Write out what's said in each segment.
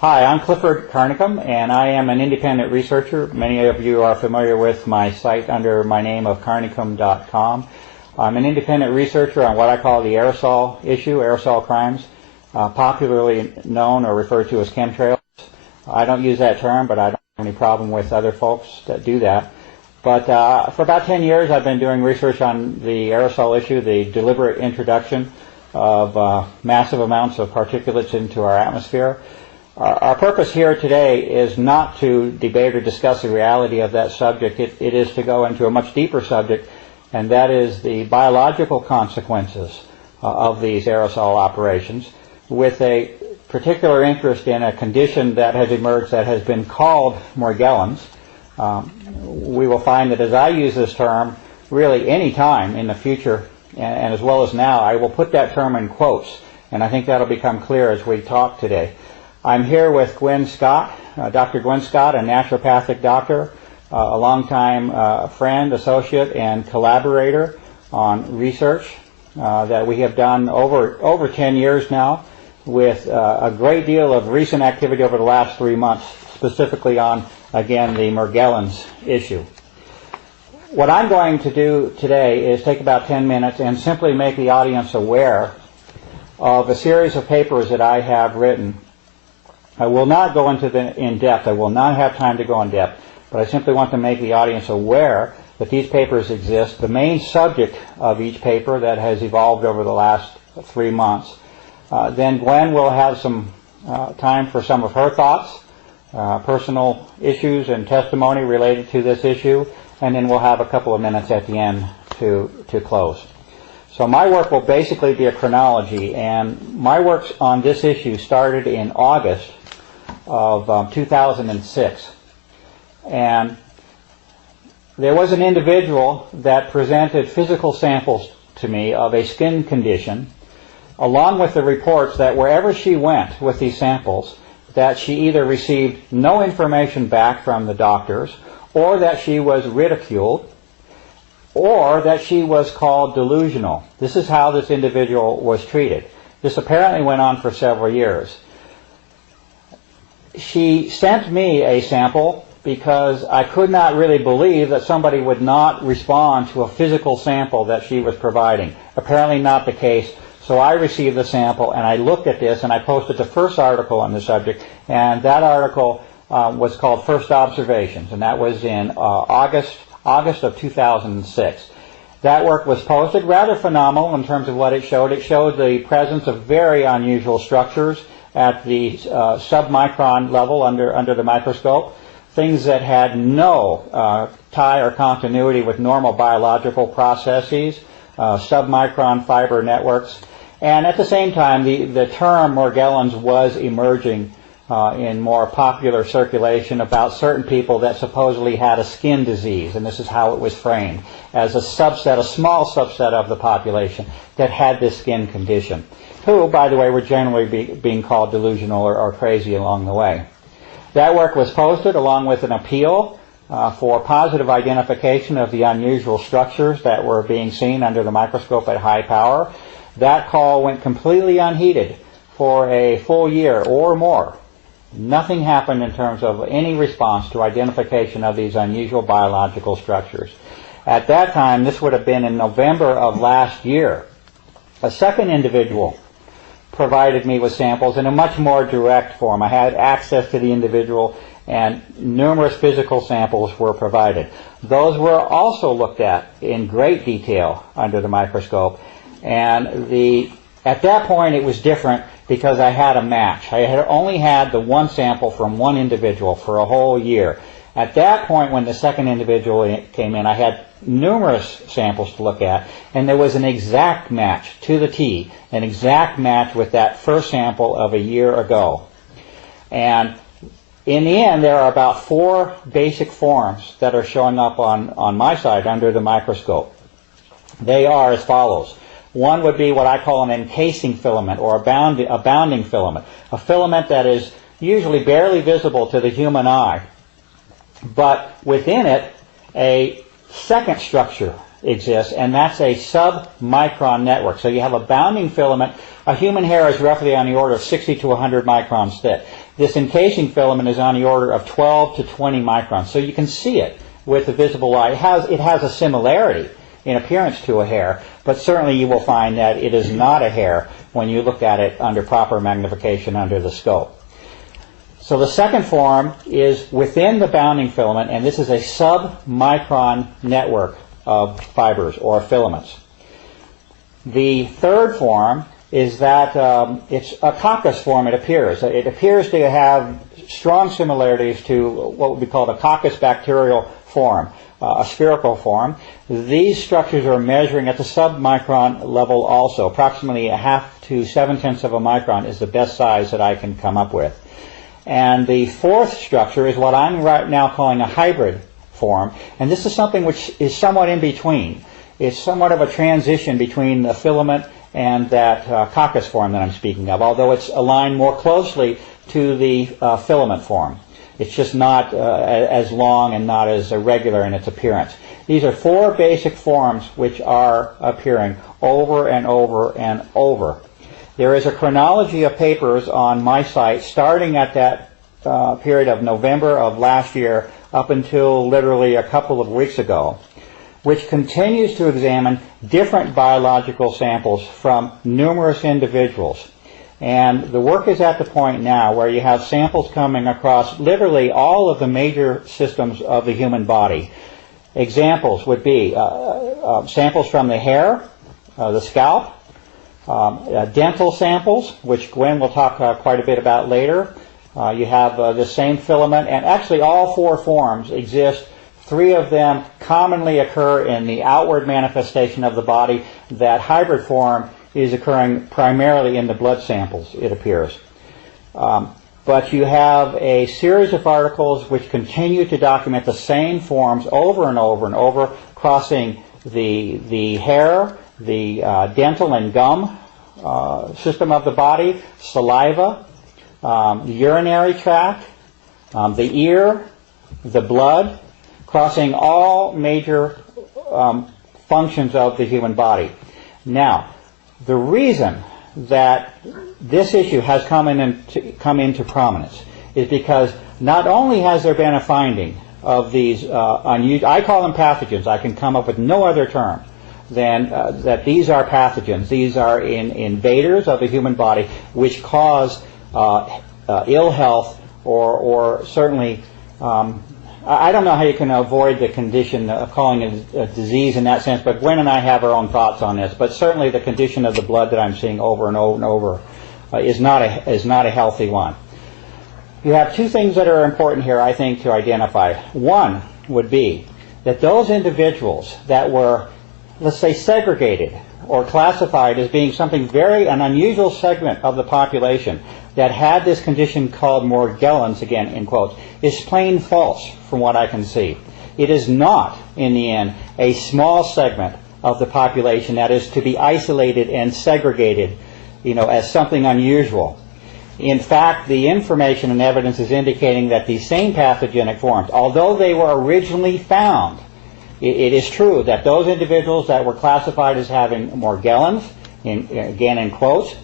Hi, I'm Clifford Carnicom, and I am an independent researcher. Many of you are familiar with my site under my name of carnicom.com. I'm an independent researcher on what I call the aerosol issue, aerosol crimes, popularly known or referred to as chemtrails. I don't use that term, but I don't have any problem with other folks that do that. But for about 10 years, I've been doing research on the aerosol issue, the deliberate introduction of massive amounts of particulates into our atmosphere. Our purpose here today is not to debate or discuss the reality of that subject. It is to go into a much deeper subject, and that is the biological consequences of these aerosol operations, with a particular interest in a condition that has emerged that has been called Morgellons. We will find that as I use this term, really any time in the future, and as well as now, I will put that term in quotes, and I think that'll become clear as we talk today. I'm here with Gwen Scott, Dr. Gwen Scott, a naturopathic doctor, a longtime friend, associate, and collaborator on research that we have done over 10 years now, with a great deal of recent activity over the last 3 months, specifically on, again, the Morgellons issue. What I'm going to do today is take about 10 minutes and simply make the audience aware of a series of papers that I have written. I will not go into in depth. I will not have time to go in depth, but I simply want to make the audience aware that these papers exist, the main subject of each paper that has evolved over the last 3 months. Then Gwen will have some time for some of her thoughts, personal issues and testimony related to this issue, and then we'll have a couple of minutes at the end to close. So my work will basically be a chronology, and my work on this issue started in August of 2006. And there was an individual that presented physical samples to me of a skin condition, along with the reports that wherever she went with these samples, that she either received no information back from the doctors, or that she was ridiculed, or that she was called delusional. This is how this individual was treated. This apparently went on for several years. She sent me a sample because I could not really believe that somebody would not respond to a physical sample that she was providing. Apparently not the case. So I received the sample, and I looked at this, and I posted the first article on the subject, and that article was called First Observations, and that was in August of 2006. That work was posted, rather phenomenal in terms of what it showed. It showed the presence of very unusual structures at the submicron level under the microscope, things that had no tie or continuity with normal biological processes, submicron fiber networks. And at the same time, the term Morgellons was emerging in more popular circulation about certain people that supposedly had a skin disease, and this is how it was framed, as a subset, a small subset of the population that had this skin condition, who, by the way, were generally being called delusional or crazy along the way. That work was posted along with an appeal for positive identification of the unusual structures that were being seen under the microscope at high power. That call went completely unheeded for a full year or more. Nothing happened in terms of any response to identification of these unusual biological structures. At that time, this would have been in November of last year, a second individual provided me with samples in a much more direct form. I had access to the individual, and numerous physical samples were provided. Those were also looked at in great detail under the microscope, and at that point it was different because I had a match. I had only had the one sample from one individual for a whole year. At that point, when the second individual came in, I had numerous samples to look at, and there was an exact match to the T, an exact match with that first sample of a year ago. And in the end, there are about 4 basic forms that are showing up on my side under the microscope. They are as follows. One would be what I call an encasing filament, or a bounding filament, a filament that is usually barely visible to the human eye, but within it a second structure exists, and that's a submicron network. So you have a bounding filament. A human hair is roughly on the order of 60 to 100 microns thick. This encasing filament is on the order of 12 to 20 microns. So you can see it with the visible light. It has a similarity in appearance to a hair, but certainly you will find that it is not a hair when you look at it under proper magnification under the scope. So the second form is within the bounding filament, and this is a sub-micron network of fibers or filaments. The third form is that it's a coccus form, it appears. It appears to have strong similarities to what would be called a coccus bacterial form, a spherical form. These structures are measuring at the submicron level also. Approximately 1/2 to 7/10 of a micron is the best size that I can come up with. And the fourth structure is what I'm right now calling a hybrid form, and this is something which is somewhat in between. It's somewhat of a transition between the filament and that coccus form that I'm speaking of, although it's aligned more closely to the filament form. It's just not as long and not as irregular in its appearance. These are four basic forms which are appearing over and over and over. There is a chronology of papers on my site starting at that period of November of last year up until literally a couple of weeks ago, which continues to examine different biological samples from numerous individuals. And the work is at the point now where you have samples coming across literally all of the major systems of the human body. Examples would be samples from the hair, the scalp, dental samples, which Gwen will talk quite a bit about later. You have the same filament, and actually all four forms exist. Three of them commonly occur in the outward manifestation of the body. That hybrid form is occurring primarily in the blood samples, it appears. But you have a series of articles which continue to document the same forms over and over and over, crossing the hair, the dental and gum system of the body, saliva, the urinary tract, the ear, the blood, crossing all major functions of the human body. Now, the reason that this issue has come into prominence is because not only has there been a finding of these unusual, I call them pathogens, I can come up with no other term than that these are pathogens. These are invaders of the human body which cause ill health or certainly I don't know how you can avoid the condition of calling it a disease in that sense, but Gwen and I have our own thoughts on this. But certainly the condition of the blood that I'm seeing over and over and over is not a healthy one. You have two things that are important here, I think, to identify. One would be that those individuals that were, let's say, segregated or classified as being an unusual segment of the population that had this condition called Morgellons, again in quotes, is plain false from what I can see. It is not, in the end, a small segment of the population that is to be isolated and segregated, as something unusual. In fact, the information and evidence is indicating that these same pathogenic forms, although they were originally found, it is true that those individuals that were classified as having Morgellons, again in quotes,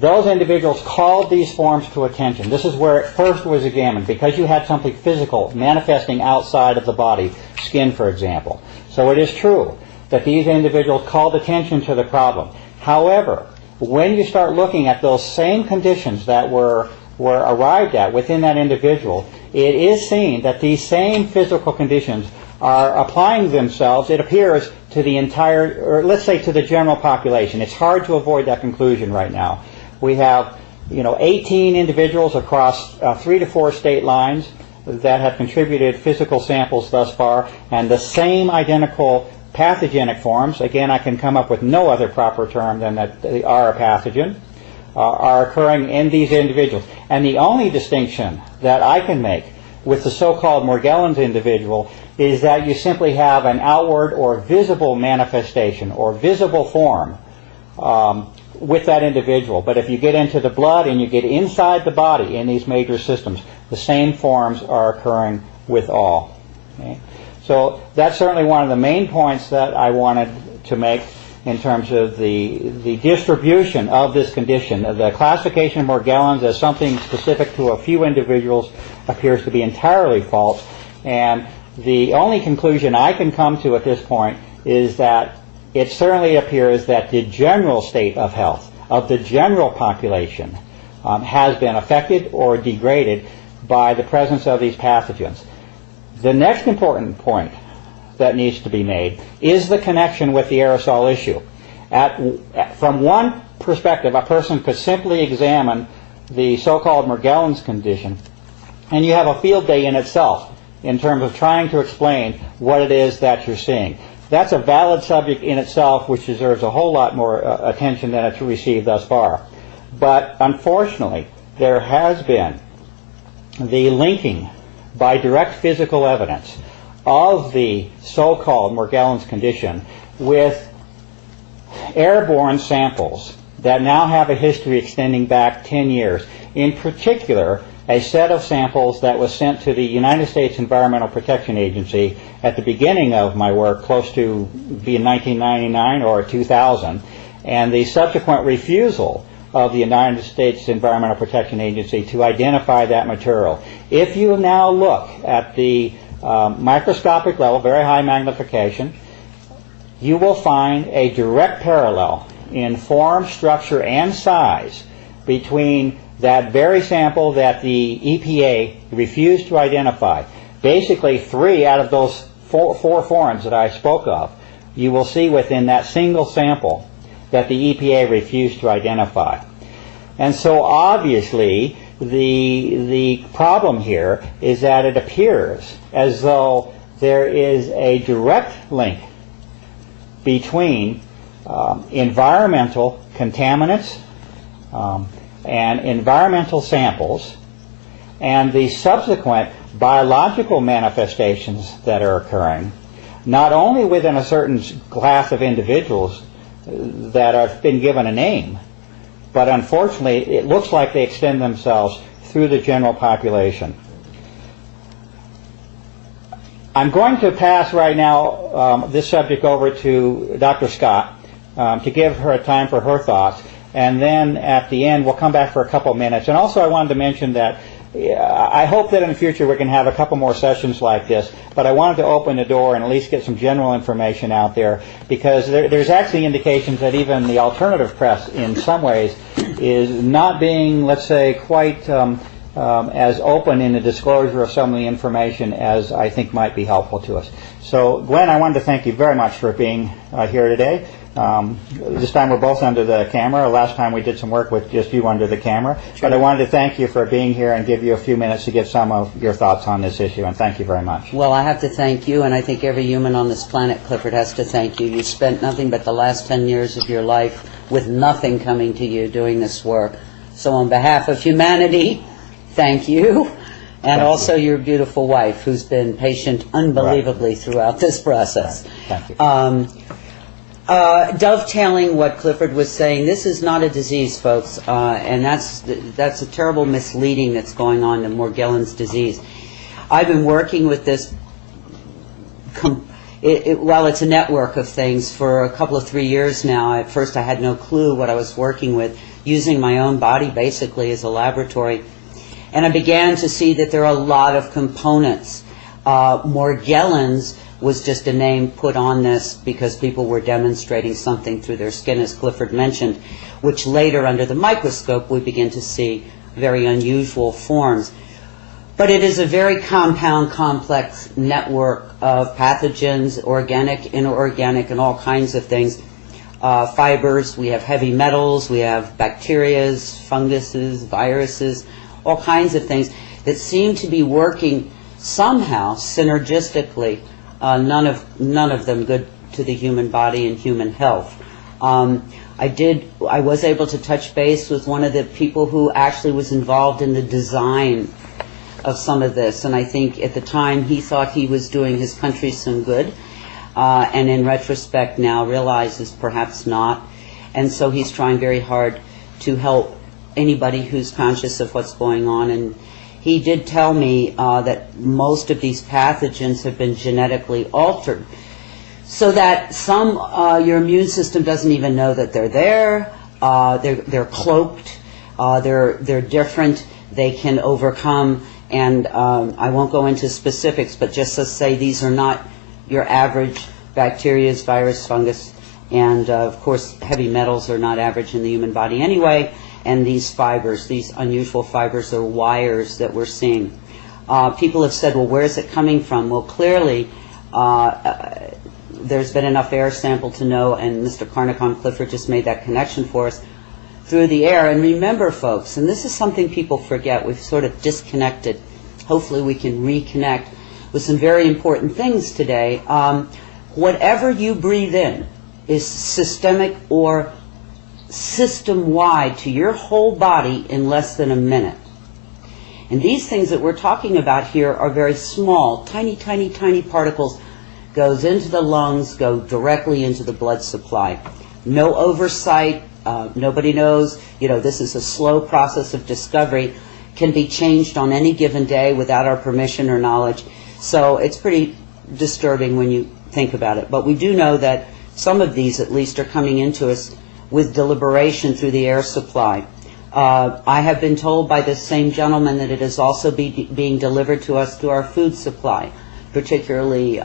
those individuals called these forms to attention. This is where it first was examined, because you had something physical manifesting outside of the body, skin for example. So it is true that these individuals called attention to the problem. However, when you start looking at those same conditions that were arrived at within that individual, it is seen that these same physical conditions are applying themselves, it appears, to the entire, or let's say to the general population. It's hard to avoid that conclusion right now. We have 18 individuals across 3 to 4 state lines that have contributed physical samples thus far, and the same identical pathogenic forms, again I can come up with no other proper term than that they are a pathogen, are occurring in these individuals. And the only distinction that I can make with the so-called Morgellons individual is that you simply have an outward or visible manifestation or visible form with that individual. But if you get into the blood and you get inside the body in these major systems, the same forms are occurring with all. Okay? So that's certainly one of the main points that I wanted to make. in terms of the distribution of this condition. The classification of Morgellons as something specific to a few individuals appears to be entirely false, and the only conclusion I can come to at this point is that it certainly appears that the general state of health of the general population has been affected or degraded by the presence of these pathogens. The next important point that needs to be made is the connection with the aerosol issue. From one perspective, a person could simply examine the so-called Morgellons condition, and you have a field day in itself in terms of trying to explain what it is that you're seeing. That's a valid subject in itself, which deserves a whole lot more attention than it's received thus far. But unfortunately, there has been the linking by direct physical evidence of the so-called Morgellons condition with airborne samples that now have a history extending back 10 years. In particular, a set of samples that was sent to the United States Environmental Protection Agency at the beginning of my work, close to being 1999 or 2000, and the subsequent refusal of the United States Environmental Protection Agency to identify that material. If you now look at the microscopic level, very high magnification, you will find a direct parallel in form, structure, and size between that very sample that the EPA refused to identify. Basically, 3 out of those four forms that I spoke of, you will see within that single sample that the EPA refused to identify. And so obviously the problem here is that it appears as though there is a direct link between environmental contaminants and environmental samples and the subsequent biological manifestations that are occurring, not only within a certain class of individuals that have been given a name, but unfortunately it looks like they extend themselves through the general population. I'm going to pass right now this subject over to Dr. Scott to give her a time for her thoughts, and then at the end we'll come back for a couple minutes. And also I wanted to mention that I hope that in the future we can have a couple more sessions like this, but I wanted to open the door and at least get some general information out there, because there's actually indications that even the alternative press in some ways is not being, let's say, quite as open in the disclosure of some of the information as I think might be helpful to us. So Gwen, I wanted to thank you very much for being here today. This time we're both under the camera. Last time we did some work with just you under the camera. Sure. But I wanted to thank you for being here and give you a few minutes to give some of your thoughts on this issue, and thank you very much. Well, I have to thank you, and I think every human on this planet, Clifford, has to thank you. You spent nothing but the last 10 years of your life with nothing coming to you doing this work. So on behalf of humanity, thank you. And also your beautiful wife, who's been patient unbelievably throughout this process. Right. Thank you. Dovetailing what Clifford was saying, this is not a disease, folks, and that's a terrible misleading that's going on in Morgellons disease. I've been working with this, well, it's a network of things for a couple of 3 years now. At first I had no clue what I was working with, using my own body basically as a laboratory. And I began to see that there are a lot of components. Morgellons was just a name put on this because people were demonstrating something through their skin, as Clifford mentioned, which later under the microscope we begin to see very unusual forms. But it is a very compound, complex network of pathogens, organic, inorganic, and all kinds of things. Fibers, we have heavy metals, we have bacterias, funguses, viruses, all kinds of things that seem to be working somehow synergistically, none of them good to the human body and human health. I was able to touch base with one of the people who actually was involved in the design of some of this, and I think at the time he thought he was doing his country some good, and in retrospect now realizes perhaps not, and so he's trying very hard to help anybody who's conscious of what's going on. And he did tell me that most of these pathogens have been genetically altered. so that some your immune system doesn't even know that they're there. They're cloaked. They're different. They can overcome. And I won't go into specifics, but just to say these are not your average bacteria, virus, fungus, and of course heavy metals are not average in the human body anyway. And these fibers, these unusual fibers, are wires that we're seeing. People have said, well, where is it coming from? Well, clearly there's been enough air sample to know, and Mr. Carnicom Clifford just made that connection for us, through the air. And remember, folks, and this is something people forget, we've sort of disconnected. Hopefully we can reconnect with some very important things today. Whatever you breathe in is systemic or system-wide to your whole body in less than a minute. And these things that we're talking about here are very small, tiny, tiny, tiny particles, goes into the lungs, go directly into the blood supply. No oversight, nobody knows, this is a slow process of discovery, can be changed on any given day without our permission or knowledge. So it's pretty disturbing when you think about it. But we do know that some of these at least are coming into us with deliberation through the air supply. I have been told by this same gentleman that it is also being delivered to us through our food supply, particularly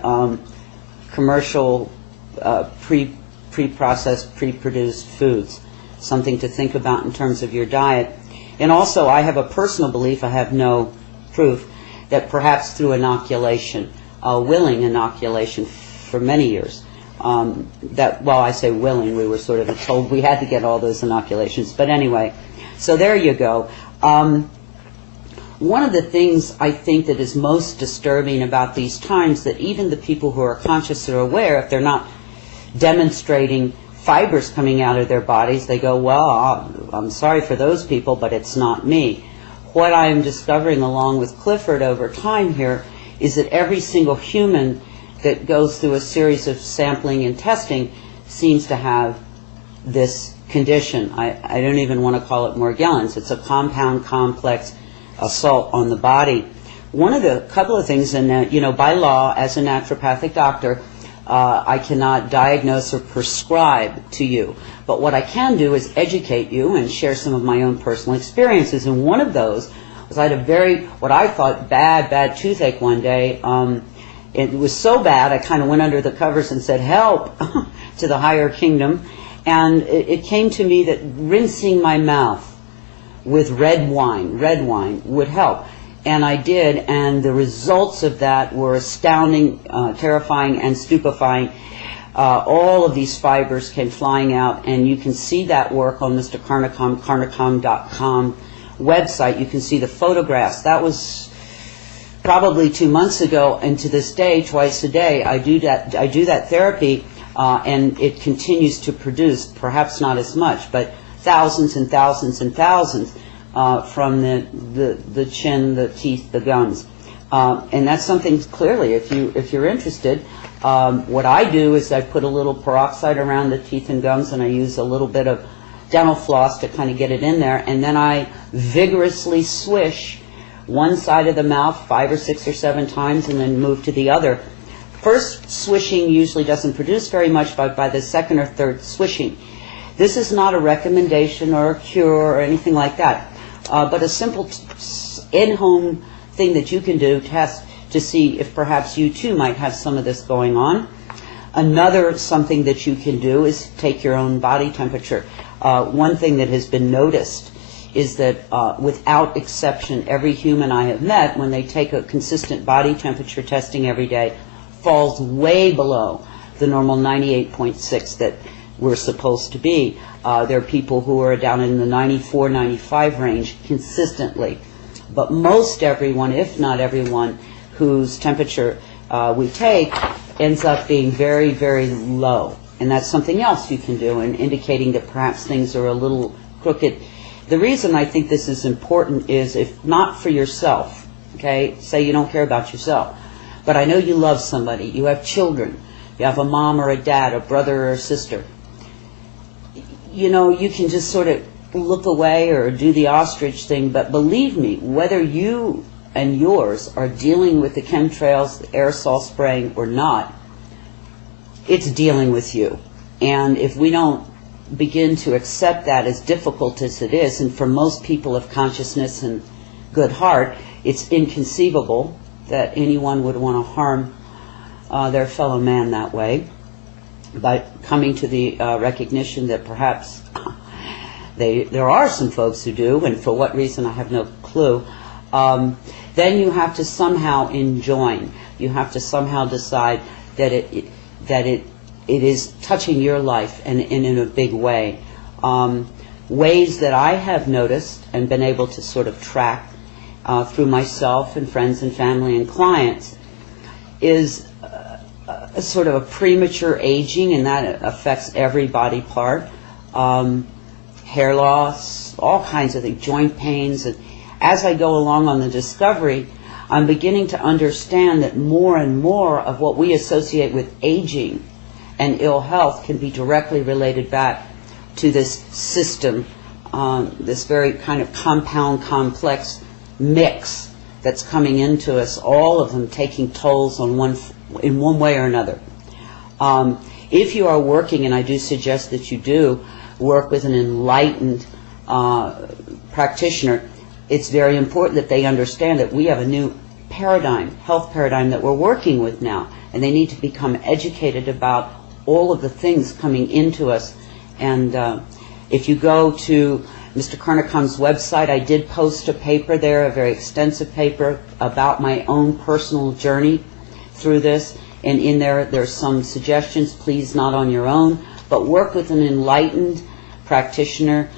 commercial pre-processed, pre-produced foods. Something to think about in terms of your diet. And also, I have a personal belief, I have no proof, that perhaps through inoculation, willing inoculation for many years, I say willing, we were sort of told we had to get all those inoculations. But anyway, so there you go. One of the things I think that is most disturbing about these times, that even the people who are conscious or aware, if they're not demonstrating fibers coming out of their bodies, they go, well, I'm sorry for those people, but it's not me. What I am discovering along with Clifford over time here is that every single human that goes through a series of sampling and testing seems to have this condition. I don't even want to call it Morgellons. It's a compound complex assault on the body. One of the couple of things, and by law, as a naturopathic doctor, I cannot diagnose or prescribe to you. But what I can do is educate you and share some of my own personal experiences. And one of those was I had a what I thought bad toothache one day. It was so bad I kind of went under the covers and said, help, to the higher kingdom. And it came to me that rinsing my mouth with red wine would help. And I did, and the results of that were astounding, terrifying, and stupefying. All of these fibers came flying out, and you can see that work on Mr. Carnicom, Carnicom.com website. You can see the photographs. That was probably 2 months ago, and to this day, twice a day, I do that therapy, and it continues to produce, perhaps not as much, but thousands and thousands and thousands. From the chin, the teeth, the gums, and that's something clearly. If you're interested, what I do is I put a little peroxide around the teeth and gums, and I use a little bit of dental floss to kind of get it in there, and then I vigorously swish one side of the mouth 5 or 6 or 7 times, and then move to the other. First swishing usually doesn't produce very much, but by the second or third swishing. This is not a recommendation or a cure or anything like that. But a simple in-home thing that you can do, test to see if perhaps you too might have some of this going on. Another something that you can do is take your own body temperature. One thing that has been noticed is that without exception, every human I have met, when they take a consistent body temperature testing every day, falls way below the normal 98.6 that we're supposed to be. There are people who are down in the 94, 95 range consistently. But most everyone, if not everyone, whose temperature we take ends up being very, very low. And that's something else you can do, and indicating that perhaps things are a little crooked. The reason I think this is important is, if not for yourself, okay, say you don't care about yourself, but I know you love somebody, you have children, you have a mom or a dad, a brother or a sister, you can just sort of look away or do the ostrich thing, but believe me, whether you and yours are dealing with the chemtrails, the aerosol spraying or not, it's dealing with you. And if we don't begin to accept that, as difficult as it is, and for most people of consciousness and good heart, it's inconceivable that anyone would want to harm their fellow man that way, by coming to the recognition that perhaps there are some folks who do, and for what reason I have no clue, then you have to somehow enjoin. You have to somehow decide that it is touching your life and in a big way. Ways that I have noticed and been able to sort of track through myself and friends and family and clients is a sort of a premature aging, and that affects every body part. Hair loss, all kinds of things, joint pains. And as I go along on the discovery, I'm beginning to understand that more and more of what we associate with aging and ill health can be directly related back to this system, this very kind of compound, complex mix that's coming into us, all of them taking tolls on in one way or another. If you are working, and I do suggest that you do, work with an enlightened practitioner, it's very important that they understand that we have a new paradigm, health paradigm, that we're working with now, and they need to become educated about all of the things coming into us. And if you go to Mr. Carnicom's website, I did post a paper there, a very extensive paper about my own personal journey through this, and in there's some suggestions. Please, not on your own, but work with an enlightened practitioner.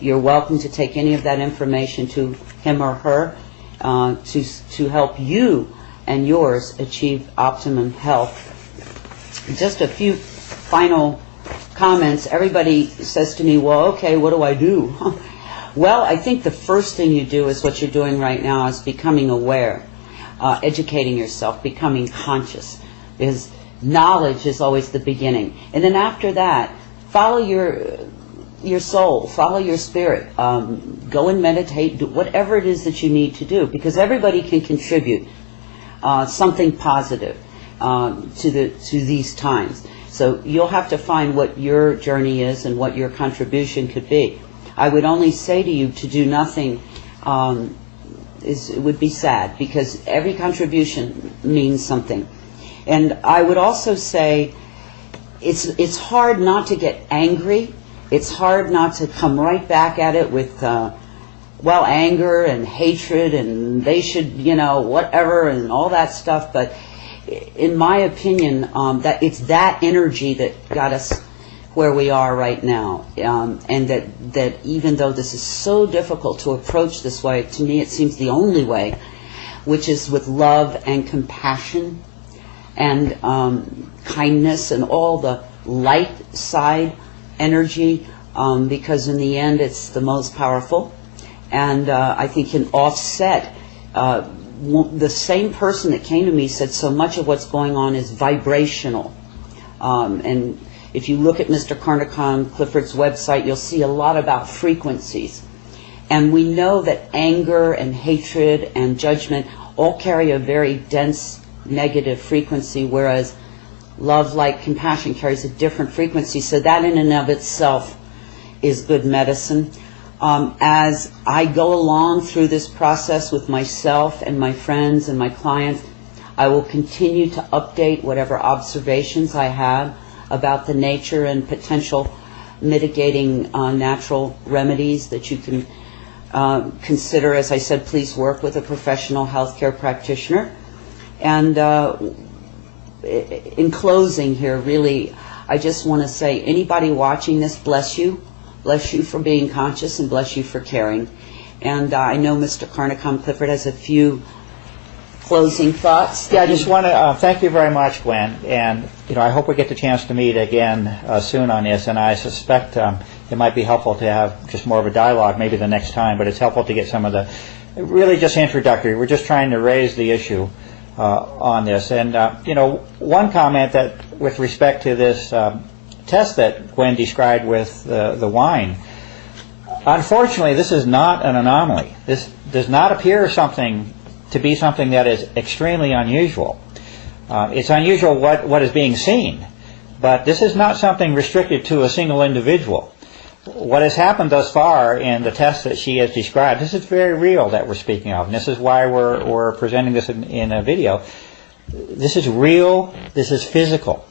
You're welcome to take any of that information to him or her to help you and yours achieve optimum health. Just a few final comments. Everybody says to me, well, okay, what do I do? Well, I think the first thing you do is what you're doing right now, is becoming aware, educating yourself, becoming conscious, because knowledge is always the beginning. And then after that, follow your soul, follow your spirit, go and meditate, do whatever it is that you need to do, because everybody can contribute something positive to these times. So you'll have to find what your journey is and what your contribution could be. I would only say to you, to do nothing it would be sad, because every contribution means something. And I would also say it's hard not to get angry. It's hard not to come right back at it with anger and hatred, and they should, whatever, and all that stuff. But in my opinion, that it's that energy that got us where we are right now, and that even though this is so difficult to approach this way, to me it seems the only way, which is with love and compassion and kindness and all the light side energy, because in the end it's the most powerful, and I think can offset. The same person that came to me said so much of what's going on is vibrational, and if you look at Mr. Carnicom Clifford's website, you'll see a lot about frequencies. And we know that anger and hatred and judgment all carry a very dense negative frequency, whereas love, light, compassion carries a different frequency. So that in and of itself is good medicine. As I go along through this process with myself and my friends and my clients, I will continue to update whatever observations I have about the nature and potential mitigating natural remedies that you can consider. As I said, please work with a professional healthcare practitioner. And in closing here, really, I just want to say, anybody watching this, bless you. Bless you for being conscious, and bless you for caring. And I know Mr. Carnicom Clifford has a few closing thoughts. Yeah, I just want to thank you very much, Gwen, and I hope we get the chance to meet again soon on this. And I suspect it might be helpful to have just more of a dialogue maybe the next time. But it's helpful to get some of the really just introductory. We're just trying to raise the issue on this. And one comment that with respect to this test that Gwen described with the wine. Unfortunately, this is not an anomaly. This does not appear to be something that is extremely unusual. It's unusual what is being seen, but this is not something restricted to a single individual. What has happened thus far in the tests that she has described, this is very real that we're speaking of, and this is why we're presenting this in a video. This is real, this is physical.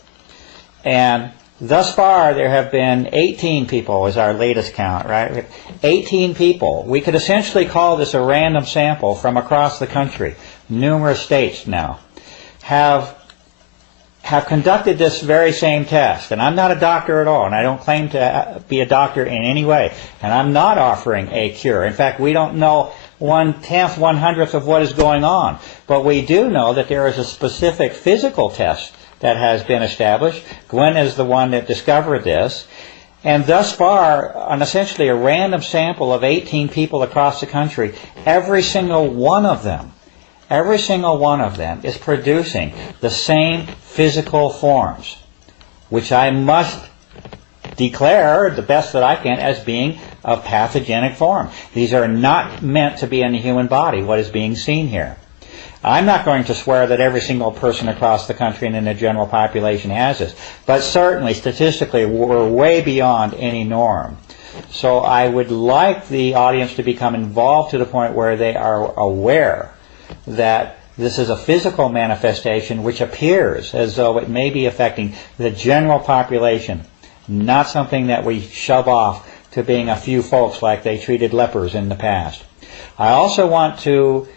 And thus far there have been 18 people is our latest count, right? 18 people. We could essentially call this a random sample from across the country. Numerous states now have conducted this very same test. And I'm not a doctor at all, and I don't claim to be a doctor in any way. And I'm not offering a cure. In fact, we don't know 1/10, 1/100th of what is going on. But we do know that there is a specific physical test that has been established. Gwen is the one that discovered this. And thus far, on essentially a random sample of 18 people across the country, every single one of them is producing the same physical forms, which I must declare, the best that I can, as being of pathogenic form. These are not meant to be in the human body, what is being seen here. I'm not going to swear that every single person across the country and in the general population has this, but certainly statistically we're way beyond any norm. So I would like the audience to become involved to the point where they are aware that this is a physical manifestation which appears as though it may be affecting the general population, not something that we shove off to being a few folks like they treated lepers in the past. I also want to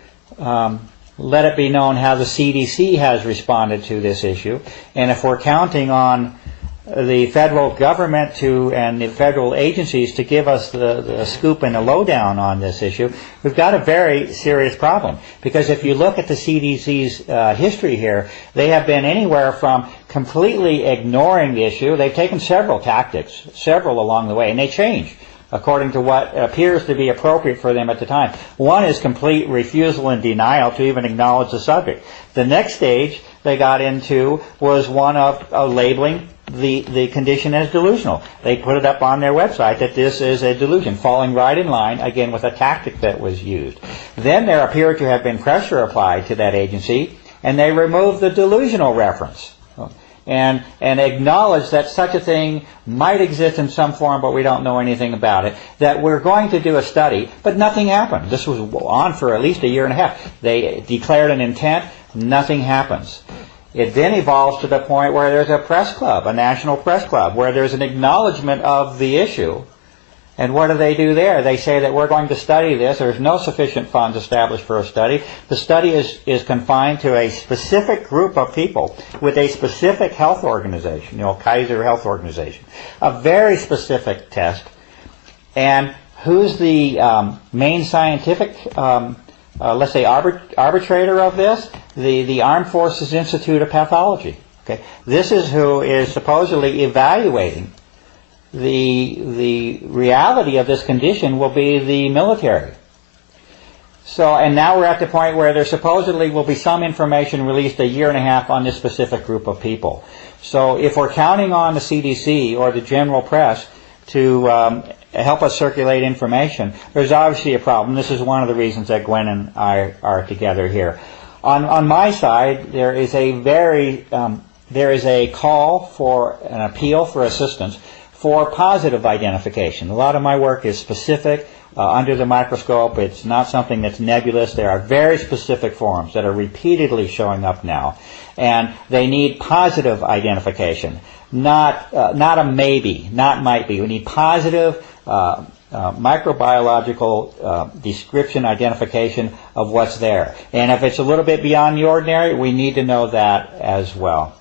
let it be known how the CDC has responded to this issue, and if we're counting on the federal government and the federal agencies to give us the scoop and the lowdown on this issue, we've got a very serious problem. Because if you look at the CDC's history here, they have been anywhere from completely ignoring the issue. They've taken several tactics, several along the way, and they change according to what appears to be appropriate for them at the time. One is complete refusal and denial to even acknowledge the subject. The next stage they got into was one of labeling the condition as delusional. They put it up on their website that this is a delusion, falling right in line, again, with a tactic that was used. Then there appeared to have been pressure applied to that agency, and they removed the delusional reference and acknowledged that such a thing might exist in some form, but we don't know anything about it, that we're going to do a study, but nothing happened. This was on for at least a year and a half. They declared an intent, nothing happens. It then evolves to the point where there's a press club, a national press club, where there's an acknowledgement of the issue. And what do they do there? They say that we're going to study this. There's no sufficient funds established for a study. The study is confined to a specific group of people with a specific health organization, Kaiser Health Organization. A very specific test. And who's the main scientific let's say arbitrator of this? The Armed Forces Institute of Pathology. Okay, this is who is supposedly evaluating the reality of this condition will be the military. So, and now we're at the point where there supposedly will be some information released a year and a half on this specific group of people. So if we're counting on the CDC or the general press to help us circulate information, there's obviously a problem. This is one of the reasons that Gwen and I are together here. On my side, there is a call for an appeal for assistance for positive identification. A lot of my work is specific, under the microscope. It's not something that's nebulous. There are very specific forms that are repeatedly showing up now, and they need positive identification, not a maybe, not might be. We need positive microbiological description, identification of what's there. And if it's a little bit beyond the ordinary, we need to know that as well.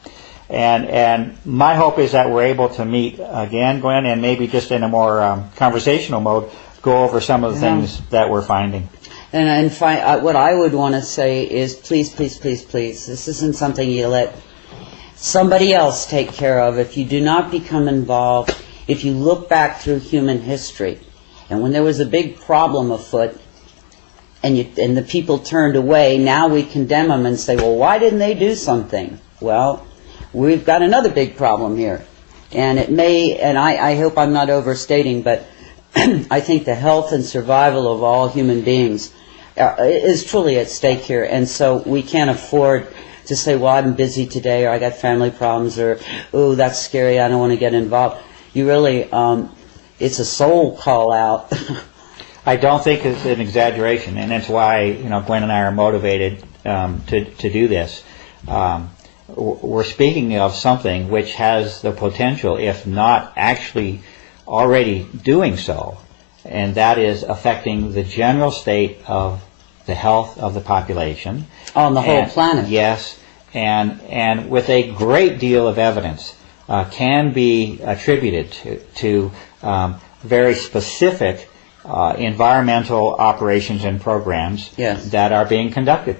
And my hope is that we're able to meet again, Gwen, and maybe just in a more conversational mode, go over some of the things that we're finding. And what I would want to say is, please, please, please, please, this isn't something you let somebody else take care of. If you do not become involved, if you look back through human history, and when there was a big problem afoot, and the people turned away, now we condemn them and say, well, why didn't they do something? Well, we've got another big problem here. And it may, and I hope I'm not overstating, but I think the health and survival of all human beings is truly at stake here. And so we can't afford to say, well, I'm busy today, or I got family problems, or, oh, that's scary, I don't want to get involved. You really, it's a soul call out. I don't think it's an exaggeration, and that's why Gwen and I are motivated to do this. We're speaking of something which has the potential, if not actually already doing so, and that is affecting the general state of the health of the population. On the whole planet. Yes, and with a great deal of evidence can be attributed to very specific environmental operations and programs that are being conducted.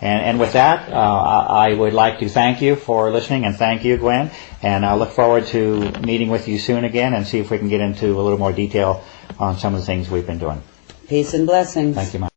And with that, I would like to thank you for listening, and thank you, Gwen. And I look forward to meeting with you soon again and see if we can get into a little more detail on some of the things we've been doing. Peace and blessings. Thank you, Mike.